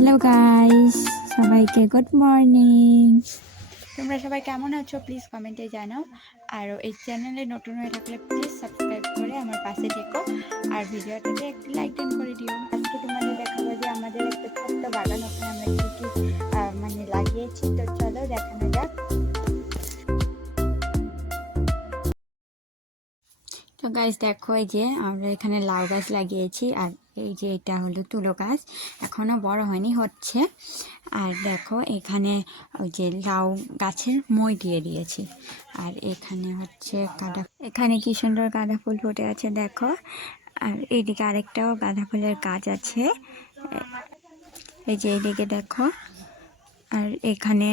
Hello guys সবাইকে good morning তোমরা সবাই কেমন আছো? প্লিজ কমেন্টে জানাও। আর এই চ্যানেলে নতুন হয়ে থাকলে প্লিজ সাবস্ক্রাইব করে আমার পাশে থেকো। আর ভিডিওটাতে একটু লাইক এন্ড করে দিও। আজকে তোমাদের দেখাবো যে আমাদের একটা ছোট্ট বাগান, ওখানে আমরা কী কী তো গাছ দেখো এই যে আমরা এখানে লাউ গাছ লাগিয়েছি, আর এই যে এটা হলো তুলো গাছ। এখনও বড় হয়নি, হচ্ছে। আর দেখো এখানে ওই যে লাউ গাছের মই দিয়ে দিয়েছি। আর এখানে হচ্ছে গাঁদা এখানে কি সুন্দর গাঁদা ফুল ফুটে আছে, দেখো। আর এইদিকে আরেকটাও গাঁদা ফুলের গাছ আছে। এই যে এইদিকে দেখো। আর এখানে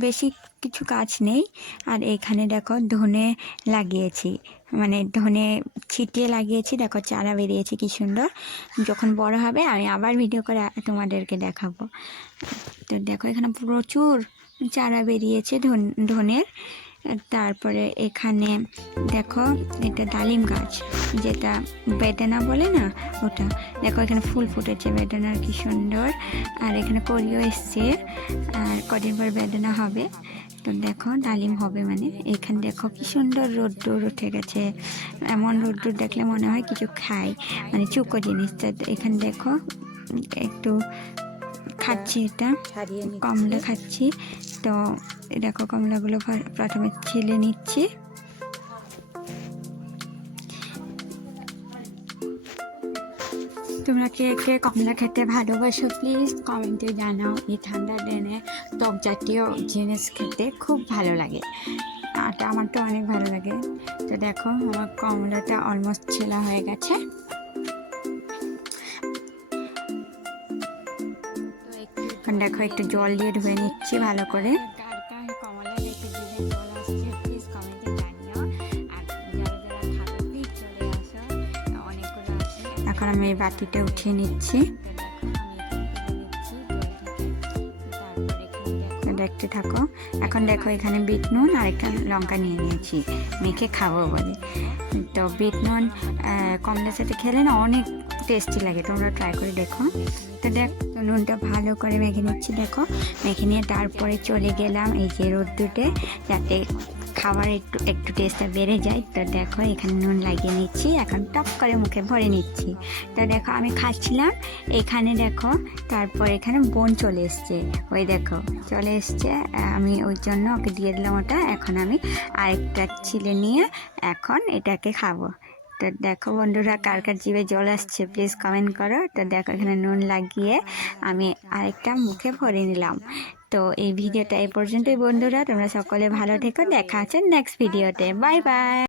বেশি কিছু কাজ নেই। আর এখানে দেখো ধনে লাগিয়েছি। মানে ধনে ছিটিয়ে লাগিয়েছি। দেখো চারা বেরিয়েছে, কি সুন্দর। যখন বড় হবে আমি আবার ভিডিও করে তোমাদেরকে দেখাবো। তো দেখো এখানে প্রচুর চারা বেরিয়েছে ধন, ধনের। তারপরে এখানে দেখো এটা ডালিম গাছ, যেটা বেদানা বলে না ওটা। দেখো এখানে ফুল ফুটেছে বেদানার কি সুন্দর। আর এখানে করিও এসছে, আর কদিন পর বেদানা হবে। তো দেখো ডালিম হবে মানে। এখানে দেখো কি সুন্দর রোদ্দুর উঠে গেছে। এমন রোদ্দুর দেখলে মনে হয় কিছু খাই মানে চুকো জিনিসটা এখানে দেখো একটু খাচ্ছি এটা। কমলা খাচ্ছি। তো দেখো কমলাগুলো প্রথমে ছিলে নিচ্ছি। তোমরা কে কে কমলা খেতে ভালোবাসো প্লিজ কমেন্টে জানাও। এই ঠান্ডা দিনে টক জাতীয় জিনিস খেতে খুব ভালো লাগে। আটা আমার তো অনেক ভালো লাগে। তো দেখো আমার কমলাটা অলমোস্ট ছেলা হয়ে গেছে। এখন দেখো একটু জল দিয়ে ধুয়ে নিচ্ছি ভালো করে। এখন আমি এই বাটিতে উঠিয়ে নিচ্ছি। দেখতে থাকো। এখন দেখো এখানে বিট নুন আর একটা লঙ্কা নিয়ে নিয়েছি। মেখে খাব বলে। তো বিট নুন কমলার সাথে খেলে না অনেক টেস্টি লাগে, তোমরা ট্রাই করে দেখো। তো দেখ, নুনটা ভালো করে মেখে নিচ্ছি, দেখো। মেখে নিয়ে তারপরে চলে গেলাম এই যে রোদ্দুটে যাতে খাবার একটু একটু টেস্টটা বেড়ে যায়। তো দেখো, এখানে নুন লাগিয়ে নিচ্ছি, এখন টপ করে মুখে ভরে নিচ্ছি। তো দেখো, আমি খাচ্ছিলাম, এখানে দেখো, তারপর এখানে বোন চলে এসছে। ওই দেখো, চলে এসছে, আমি ওই জন্য ওকে দিয়ে দিলাম ওটা, এখন আমি আরেকটা ছিলে নিয়ে এখন এটাকে খাব। তো দেখো বন্ধুরা, কার কার জিভে জল আসছে প্লিজ কমেন্ট করো। তো দেখো এখানে নুন লাগিয়ে আমি আরেকটা মুখে ভরে নিলাম। তো এই ভিডিওটা এই পর্যন্তই বন্ধুরা, তোমরা সকলে ভালো থেকো, দেখা আছে নেক্সট ভিডিওতে বাই বাই